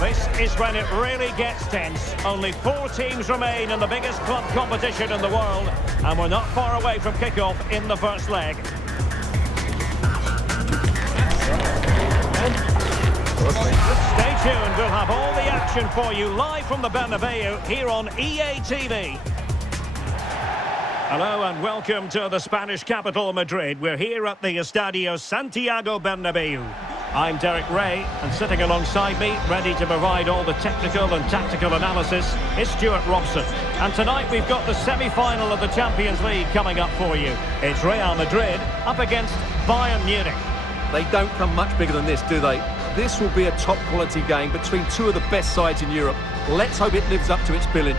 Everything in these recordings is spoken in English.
This is when it really gets tense. Only 4 teams remain in the biggest club competition in the world, and we're not far away from kickoff in the first leg. Stay tuned, we'll have all the action for you live from the Bernabeu here on EA TV. Hello and welcome to the Spanish capital, Madrid. We're here at the Estadio Santiago Bernabeu. I'm Derek Ray, and sitting alongside me, ready to provide all the technical and tactical analysis, is Stuart Robson. And tonight we've got the semi-final of the Champions League coming up for you. It's Real Madrid up against Bayern Munich. They don't come much bigger than this, do they? This will be a top-quality game between two of the best sides in Europe. Let's hope it lives up to its billing.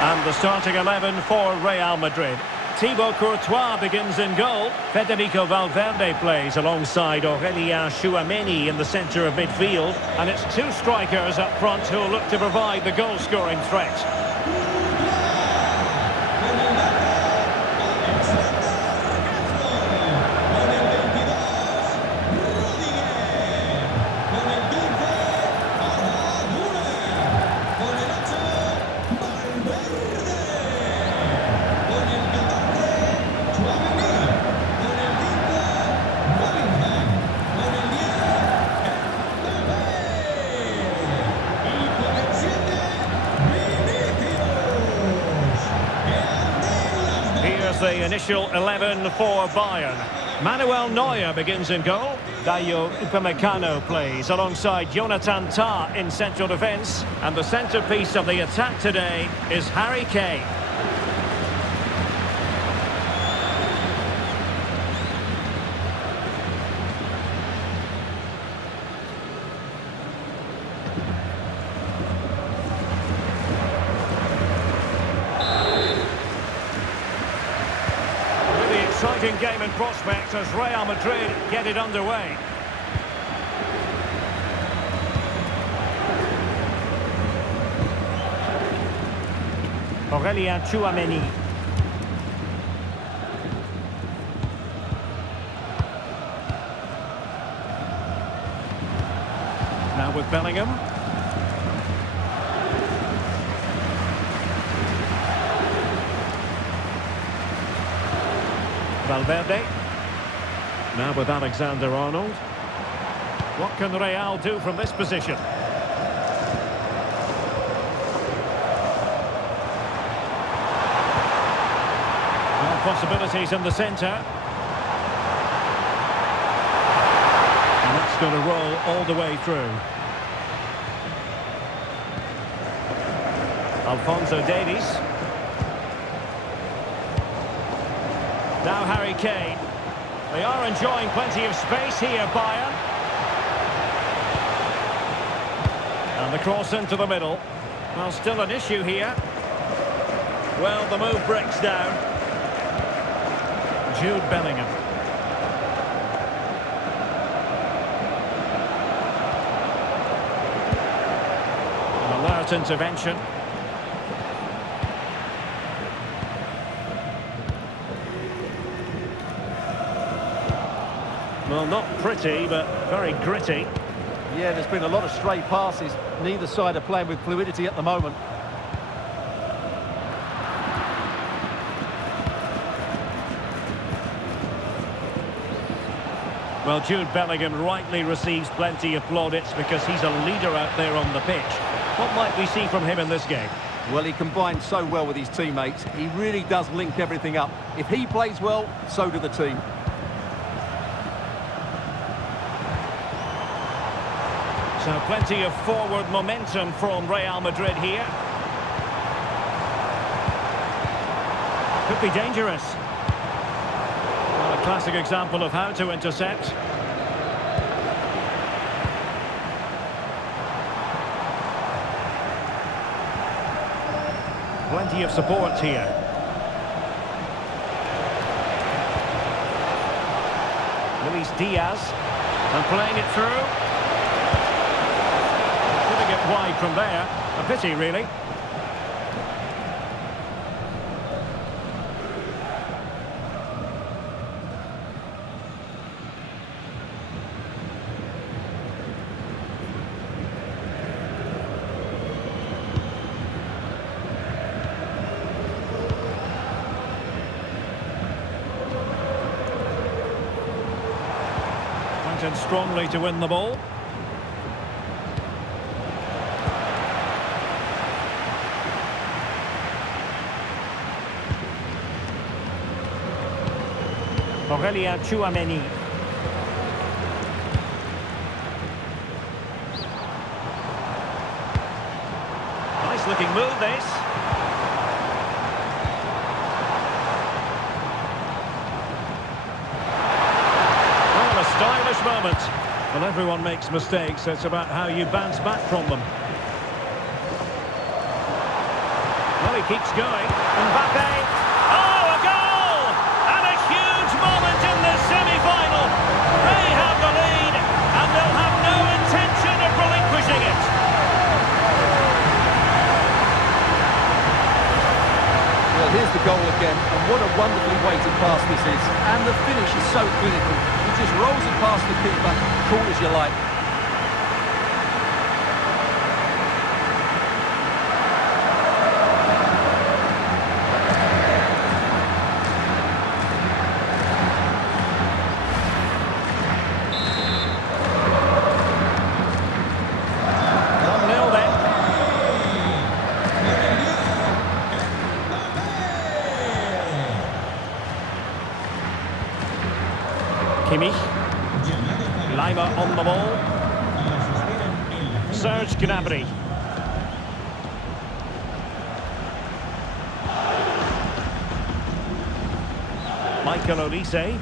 And the starting 11 for Real Madrid. Thibaut Courtois begins in goal. Federico Valverde plays alongside Aurélien Tchouameni in the centre of midfield. And it's 2 strikers up front who will look to provide the goal-scoring threat. The initial 11 for Bayern. Manuel Neuer begins in goal. Dayo Upamecano plays alongside Jonathan Tah in central defence. And the centrepiece of the attack today is Harry Kane. Exciting game in prospect as Real Madrid get it underway. Aurélien Tchouameni. Now with Bellingham. Valverde. Now with Alexander-Arnold. What can Real do from this position? Well, possibilities in the centre. And that's going to roll all the way through. Alphonso Davies. Now Harry Kane. They are enjoying plenty of space here, Bayern. And the cross into the middle. Well, still an issue here. Well, the move breaks down. Jude Bellingham. An alert intervention. Well, not pretty, but very gritty. Yeah, there's been a lot of stray passes. Neither side are playing with fluidity at the moment. Well, Jude Bellingham rightly receives plenty of plaudits because he's a leader out there on the pitch. What might we see from him in this game? Well, he combines so well with his teammates. He really does link everything up. If he plays well, so do the team. So plenty of forward momentum from Real Madrid here. Could be dangerous. Well, a classic example of how to intercept. Plenty of support here. Luis Diaz, and playing it through. Putting it wide from there. A pity, really. Pointed strongly to win the ball. Aurelien Tchouameni. Nice looking move, this. Oh, a stylish moment. Well, everyone makes mistakes. It's about how you bounce back from them. Well, he keeps going. Mbappe. Oh, a goal! And a huge moment in this semi-final. They have the lead, and they'll have no intention of relinquishing it. Well, here's the goal again, and what a wonderfully weighted pass this is. And the finish is so clinical. He just rolls it past the keeper, cool as you like. Kimmich. Lima on the ball. Serge Gnabry. Michael Olise.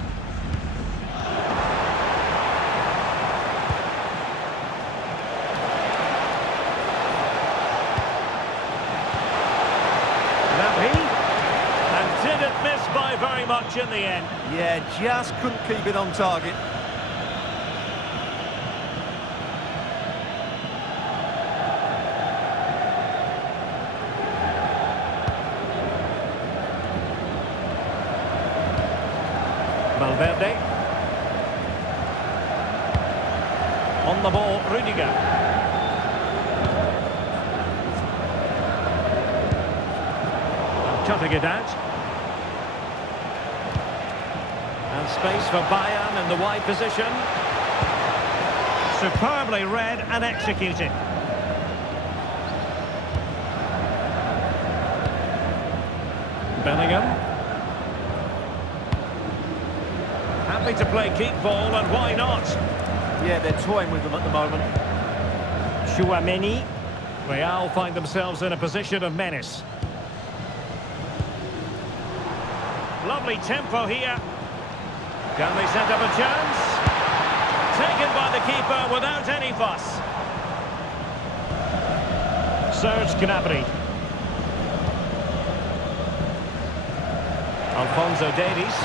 Didn't miss by very much in the end. Yeah, just couldn't keep it on target. Valverde. On the ball, Rudiger. Cutting it out. And space for Bayern in the wide position. Superbly read and executed. Bellingham. Happy to play keep ball, and why not? Yeah, they're toying with them at the moment. Tchouameni. Real find themselves in a position of menace. Lovely tempo here. Can they set up a chance? Taken by the keeper without any fuss. Serge Gnabry. Alphonso Davies.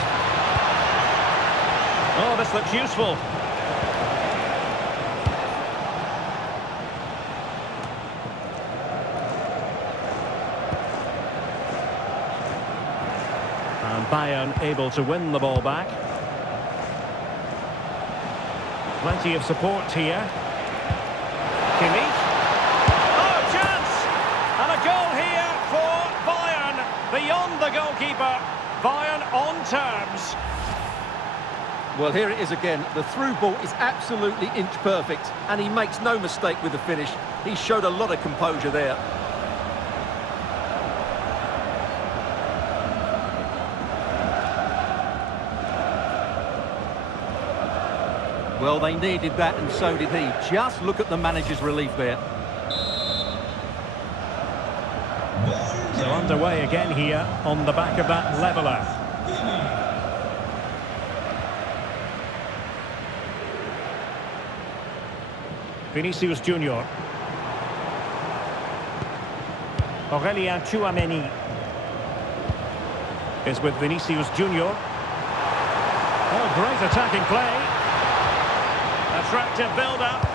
Oh, this looks useful. And Bayern able to win the ball back. Plenty of support here. Kimmich. Oh, chance! And a goal here for Bayern. Beyond the goalkeeper. Bayern on terms. Well, here it is again. The through ball is absolutely inch perfect, and he makes no mistake with the finish. He showed a lot of composure there. Well, they needed that, and so did he. Just look at the manager's relief there. So underway again here on the back of that leveller. Vinicius Junior. Aurelien Tchouameni is with Vinicius Junior. Oh, great attacking play. Attractive build-up.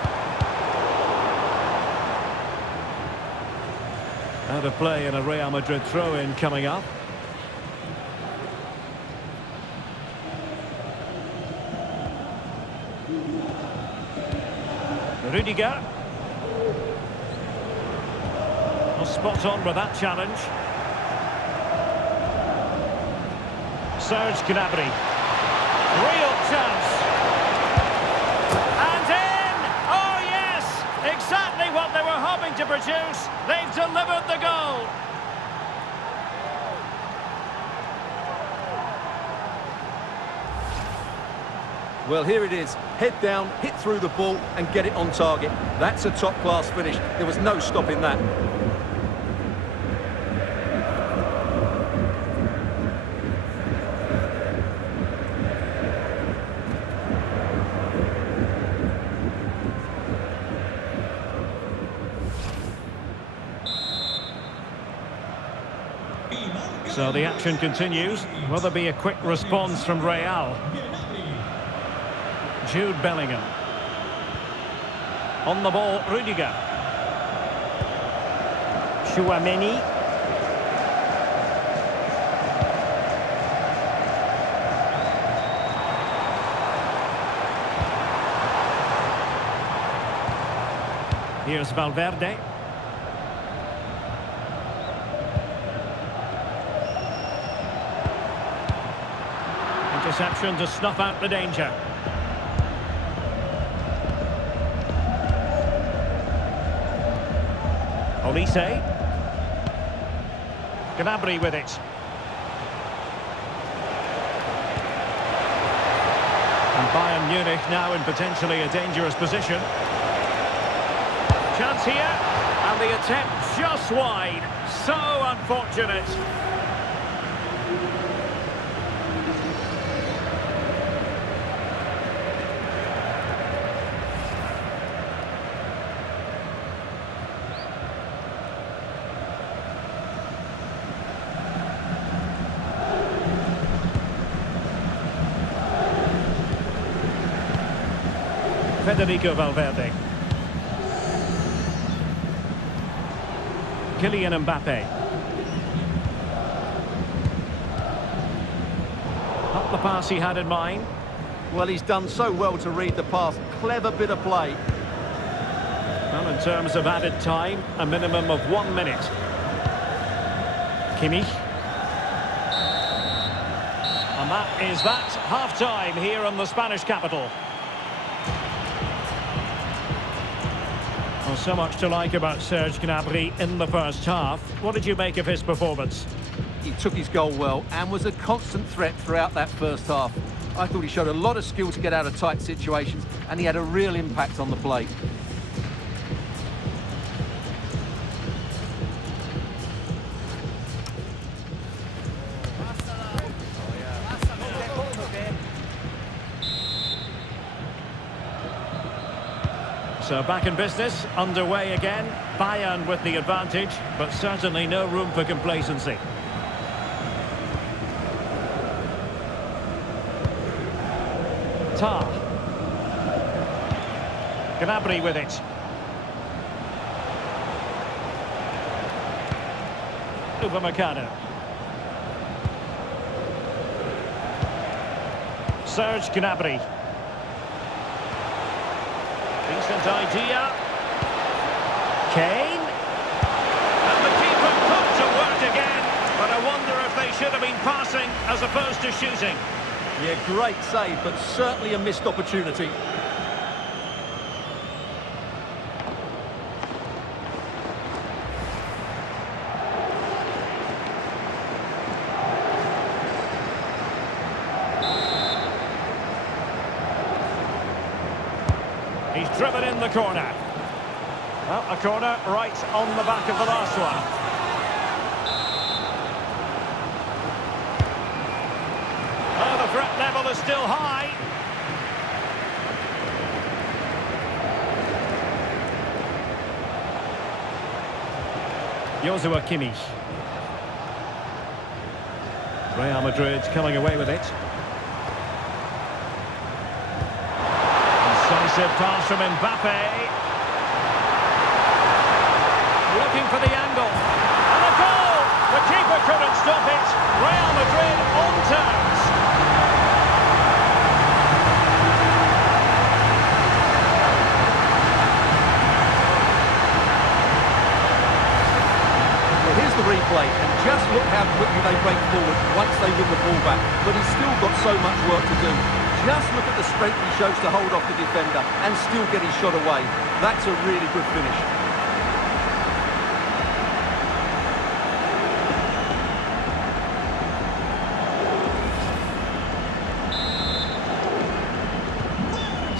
Out of play and a Real Madrid throw-in coming up. Rudiger. Well, spot on with that challenge. Serge Gnabry. Real chance. And in! Oh yes! Exactly what they were hoping to produce. They've delivered the goal. Well, here it is. Head down, hit through the ball and get it on target. That's a top-class finish. There was no stopping that. So the action continues. Will there be a quick response from Real? Jude Bellingham. On the ball, Rudiger. Tchouameni. Here's Valverde. Interception to snuff out the danger. Olise. Gnabry with it. And Bayern Munich now in potentially a dangerous position. Chance here. And the attempt just wide. So unfortunate. Federico Valverde. Kylian Mbappe. Not the pass he had in mind. Well, he's done so well to read the pass. Clever bit of play. Well, in terms of added time, a minimum of 1 minute. Kimmich. And that is that. Half-time here in the Spanish capital. Well, so much to like about Serge Gnabry in the first half. What did you make of his performance? He took his goal well and was a constant threat throughout that first half. I thought he showed a lot of skill to get out of tight situations, and he had a real impact on the play. So back in business, underway again. Bayern with the advantage, but certainly no room for complacency. Tar. Gnabry with it. Upamecano. Serge Gnabry. Decent idea. Kane. And the keeper put to work again. But I wonder if they should have been passing as opposed to shooting. Yeah, great save, but certainly a missed opportunity. He's driven in the corner. Well, a corner right on the back of the last one. Oh, the threat level is still high. Joshua Kimmich. Real Madrid coming away with it. Incisive pass from Mbappe. Looking for the angle. And a goal! The keeper couldn't stop it. Real Madrid on terms. Well, here's the replay, and just look how quickly they break forward once they win the ball back. But he's still got so much work to do. Just look at the strength he shows to hold off the defender and still get his shot away. That's a really good finish.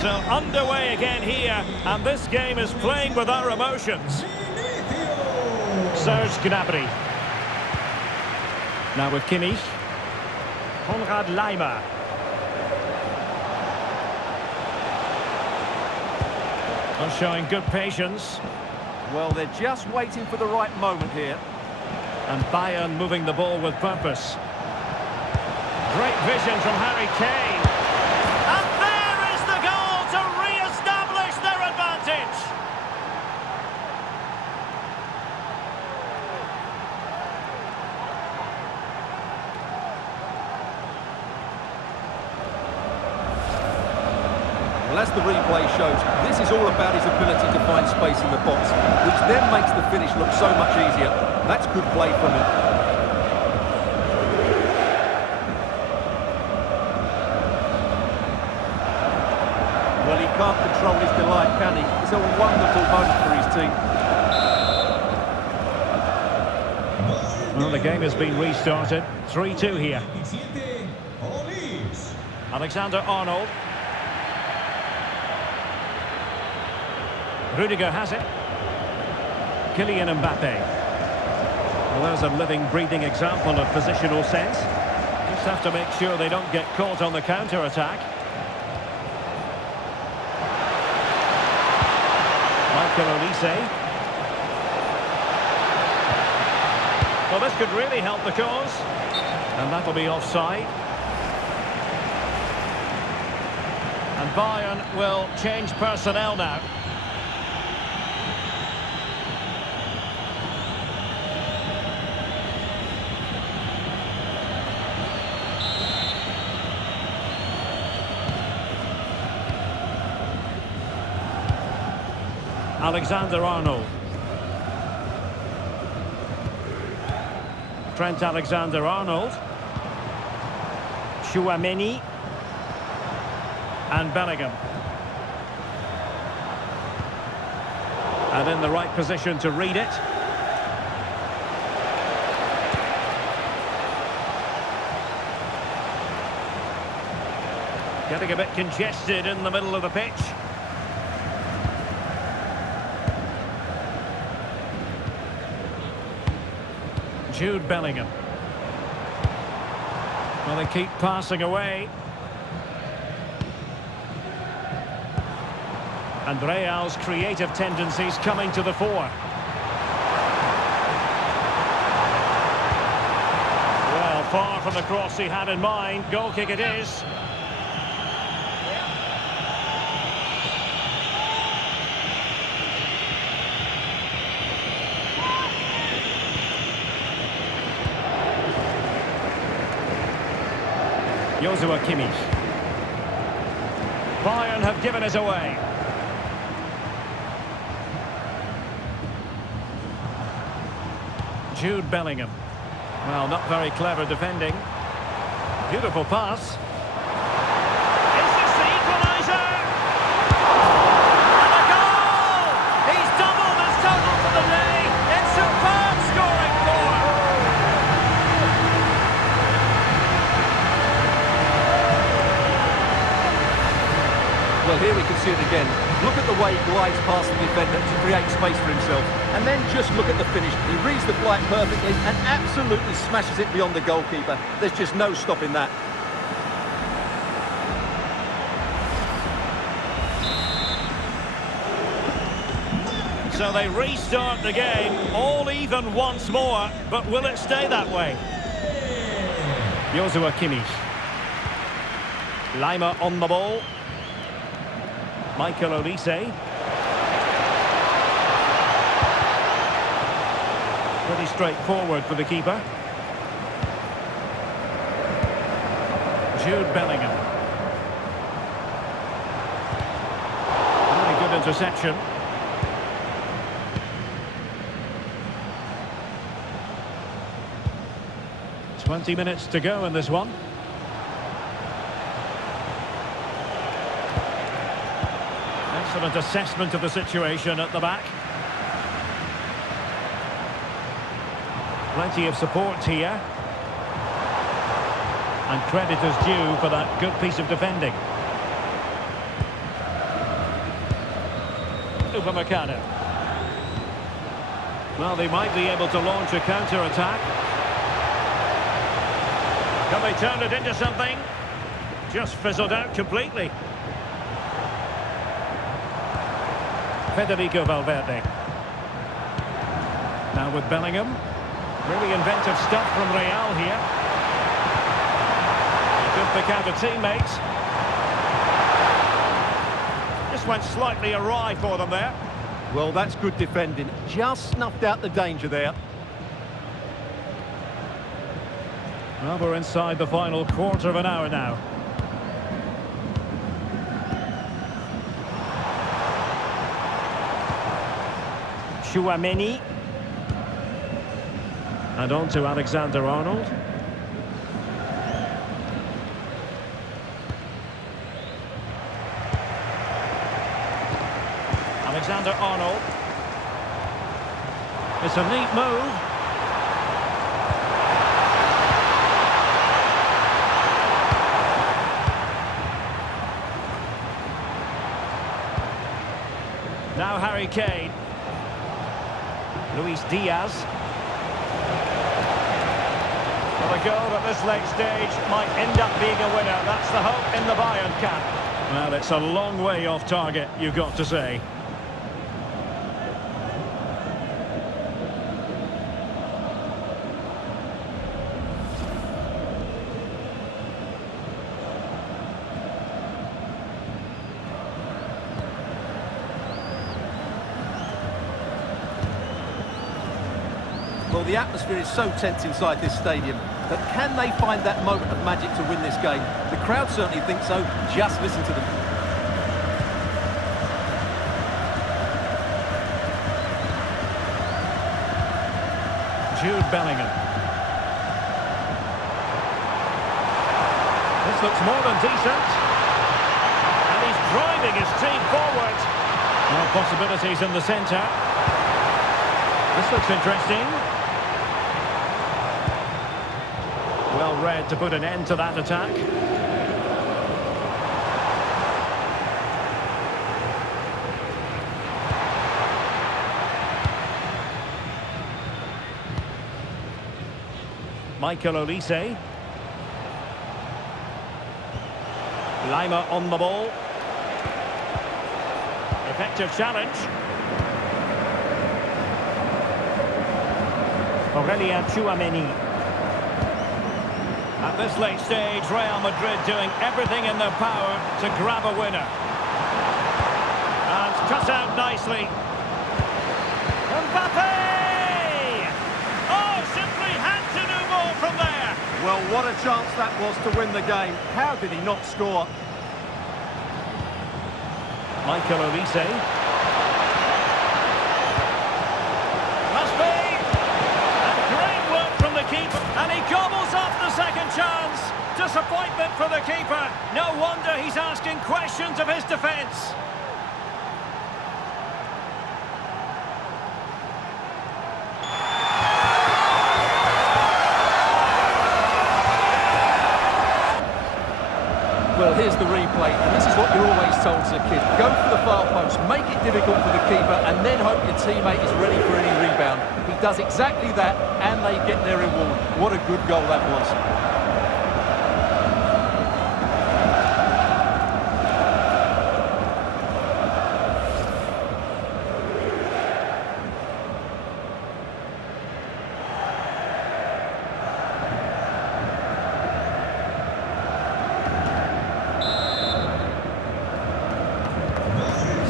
So underway again here, and this game is playing with our emotions. Serge Gnabry. Now with Kimmich. Konrad Laimer. Well, showing good patience. Well, they're just waiting for the right moment here. And Bayern moving the ball with purpose. Great vision from Harry Kane. And there is the goal to re-establish their advantage. Well, as the replay shows, this is all about his ability to find space in the box, which then makes the finish look so much easier. That's good play from him. Well, he can't control his delight, can he? It's a wonderful moment for his team. Well, the game has been restarted. 3-2 here. Alexander-Arnold. Rudiger has it. Kylian Mbappe. Well, there's a living, breathing example of positional sense. Just have to make sure they don't get caught on the counter-attack. Michael Olise. Well, this could really help the cause. And that'll be offside. And Bayern will change personnel now. Alexander-Arnold. Trent Alexander-Arnold. Chouameni. And Bellingham. And in the right position to read it. Getting a bit congested in the middle of the pitch. Jude Bellingham. Well, they keep passing away. And Real's creative tendencies coming to the fore. Well, far from the cross he had in mind. Goal kick it is. Joshua Kimmich. Bayern have given it away. Jude Bellingham. Well, not very clever defending. Beautiful pass. Is this the equaliser? And a goal! He's doubled his total for the day. It's superb scoring form. Well, here we can see it again. Look at the way he glides past the defender to create space for himself. And then just look at the finish. He reads the flight perfectly and absolutely smashes it beyond the goalkeeper. There's just no stopping that. So they restart the game, all even once more, but will it stay that way? Joshua Kimmich. Lima on the ball. Michael Olise. Pretty straightforward for the keeper. Jude Bellingham. Really good interception. 20 minutes to go in this one. Excellent assessment of the situation at the back. Plenty of support here. And credit is due for that good piece of defending. Upamecano. Well, they might be able to launch a counter-attack. Can they turn it into something? Just fizzled out completely. Federico Valverde. Now with Bellingham. Really inventive stuff from Real here. Good pick out of teammates. Just went slightly awry for them there. Well, that's good defending. Just snuffed out the danger there. Well, we're inside the final quarter of an hour now. Chouameni. And on to Alexander-Arnold. Alexander-Arnold. It's a neat move. Now Harry Kane. Luis Diaz. Well, a goal at this late stage might end up being a winner. That's the hope in the Bayern camp. Well, it's a long way off target, you've got to say. Well, the atmosphere is so tense inside this stadium, but can they find that moment of magic to win this game? The crowd certainly think so. Just listen to them. Jude Bellingham. This looks more than decent. And he's driving his team forward. More possibilities in the centre. This looks interesting. Well read to put an end to that attack. Michael Olise. Lima on the ball. Effective challenge. Aurelien Chouameni. At this late stage, Real Madrid doing everything in their power to grab a winner. And cut out nicely. Mbappe! Oh, simply had to do more from there. Well, what a chance that was to win the game. How did he not score? Michael Olise. Must be. And great work from the keeper. And he gobbles up the second chance. Disappointment for the keeper. No wonder he's asking questions of his defence. Well, here's the replay, and this is what you're always told as a kid. Go for the far post, make it difficult for the keeper, and then hope your teammate is ready for any rebound. He does exactly that, and they get their reward. What a good goal that was.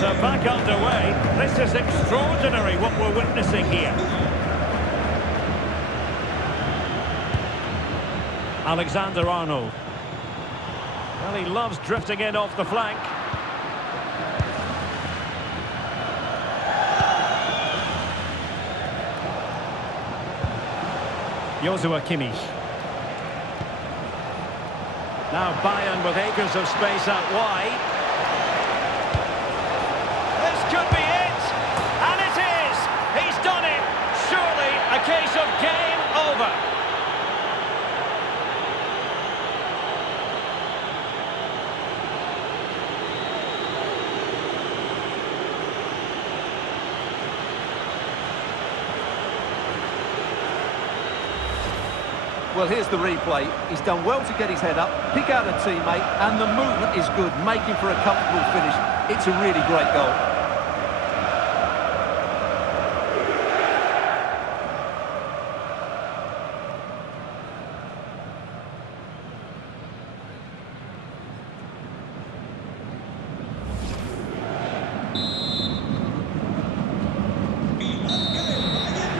So back underway. This is extraordinary what we're witnessing here. Alexander-Arnold. Well, he loves drifting in off the flank. Joshua Kimmich. Now Bayern with acres of space out wide. This could be it! And it is! He's done it! Surely a case of game over. Well, here's the replay. He's done well to get his head up, pick out a teammate, and the movement is good, making for a comfortable finish. It's a really great goal.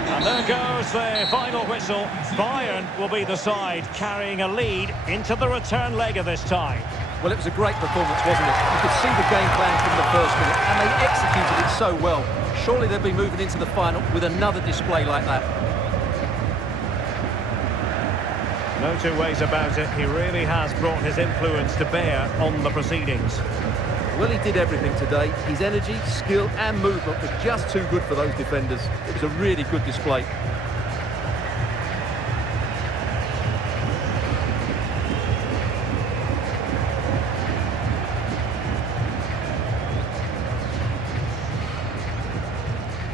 And there goes the final whistle. Bayern will be the side carrying a lead into the return leg of this tie. Well, it was a great performance, wasn't it? You could see the game plan from the first minute, and they executed it so well. Surely they'll be moving into the final with another display like that. No two ways about it. He really has brought his influence to bear on the proceedings. Well, he did everything today. His energy, skill and movement were just too good for those defenders. It was a really good display.